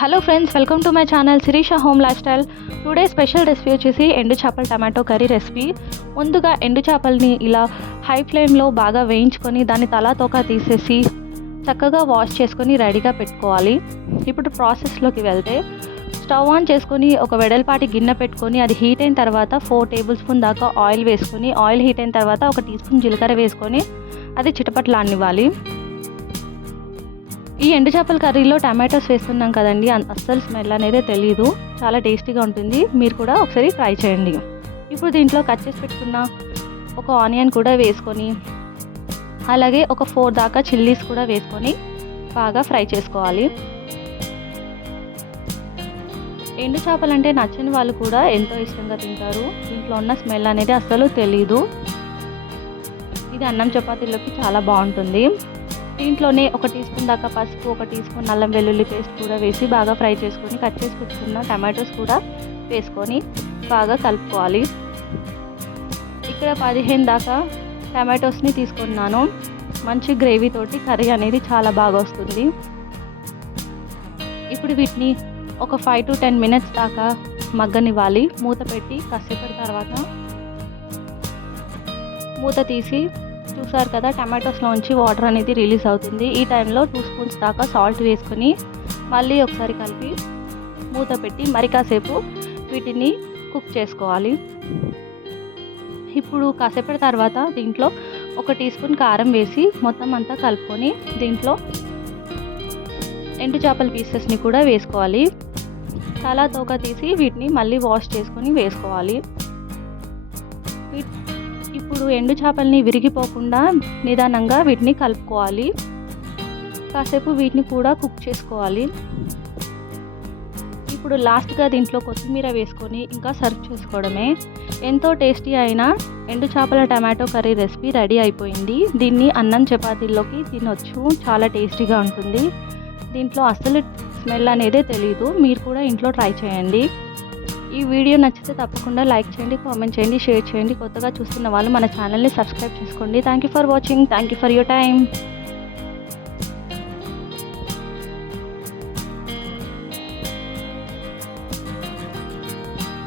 Hello friends, welcome to my channel Sirisha home lifestyle. Today special recipe వచ్చేసి ఎండు చేపల tomato curry recipe. ముందుగా ఎండు చేపల్ని ఇలా హై ఫ్లేమ్లో బాగా వేయించుకొని దాన్ని తలా తోక తీసేసి చక్కగా వాష్ చేసుకొని రెడీగా పెట్టుకోవాలి. ఇప్పుడు ప్రాసెస్లోకి వెళ్తే స్టవ్ ఆన్ చేసుకొని ఒక వెడల్పాటి గిన్నె పెట్టుకొని అది హీట్ అయిన తర్వాత 4 టేబుల్ స్పూన్ దాకా ఆయిల్ వేసుకొని, ఆయిల్ హీట్ అయిన తర్వాత 1 టీ స్పూన్ జీలకర్ర వేసుకొని అది చిటపట్లాడనివ్వాలి. ఈ ఎండు చేపల కర్రీలో టమాటోస్ వేస్తున్నాం కదండి, అస్సలు స్మెల్ అనేది తెలియదు, చాలా టేస్టీగా ఉంటుంది. మీరు కూడా ఒకసారి ట్రై చేయండి. ఇప్పుడు దీంట్లో కట్ చేసి పెట్టుకున్న ఒక ఆనియన్ కూడా వేసుకొని, అలాగే ఒక 4 దాకా చిల్లీస్ కూడా వేసుకొని బాగా ఫ్రై చేసుకోవాలి. ఎండు చేపలు అంటే నచ్చని వాళ్ళు కూడా ఎంతో ఇష్టంగా తింటారు. దీంట్లో ఉన్న స్మెల్ అనేది అస్సలు తెలీదు. ఇది అన్నం చపాతీలోకి చాలా బాగుంటుంది. దీంట్లోనే 1 టీ స్పూన్ దాకా పసుపు, 1 టీ స్పూన్ అల్లం వెల్లుల్లి పేస్ట్ కూడా వేసి బాగా ఫ్రై చేసుకొని కట్ చేసి పెట్టుకున్న టమాటోస్ కూడా వేసుకొని బాగా కలుపుకోవాలి. ఇక్కడ 15 దాకా టమాటోస్ని తీసుకున్నాను. మంచి గ్రేవీ తోటి కర్రీ అనేది చాలా బాగా వస్తుంది. ఇప్పుడు వీటిని ఒక 5 to 10 మినిట్స్ దాకా మగ్గనివ్వాలి. మూత పెట్టి కాసేపటి తర్వాత మూత తీసి చూసారు కదా, టమాటోస్లోంచి వాటర్ అనేది రిలీజ్ అవుతుంది. ఈ టైంలో 2 స్పూన్స్ దాకా సాల్ట్ వేసుకొని మళ్ళీ ఒకసారి కలిపి మూత పెట్టి మరి కాసేపు వీటిని కుక్ చేసుకోవాలి. ఇప్పుడు కాసేపటి తర్వాత దీంట్లో 1 టీ స్పూన్ కారం వేసి మొత్తం అంతా కలుపుకొని దీంట్లో ఎండు చేపల పీసెస్ని కూడా వేసుకోవాలి. తలా తోక తీసి వీటిని మళ్ళీ వాష్ చేసుకొని వేసుకోవాలి. ఇప్పుడు ఎండు చేపల్ని విరిగిపోకుండా నిదానంగా వీటిని కలుపుకోవాలి. కాసేపు వీటిని కూడా కుక్ చేసుకోవాలి. ఇప్పుడు లాస్ట్గా దీంట్లో కొత్తిమీర వేసుకొని ఇంకా సర్వ్ చేసుకోవడమే. ఎంతో టేస్టీ అయిన ఎండు చేపల టమాటో కర్రీ రెసిపీ రెడీ అయిపోయింది. దీన్ని అన్నం చపాతీల్లోకి తినొచ్చు, చాలా టేస్టీగా ఉంటుంది. దీంట్లో అస్సలు స్మెల్ అనేదే తెలీదు. మీరు కూడా ఇంట్లో ట్రై చేయండి. ఈ వీడియో నచ్చితే తప్పకుండా లైక్ చేయండి, కామెంట్ చేయండి, షేర్ చేయండి. కొత్తగా చూస్తున్న వాళ్ళు మన ఛానల్ని సబ్స్క్రైబ్ చేసుకోండి. Thank you for watching. Thank you for your time.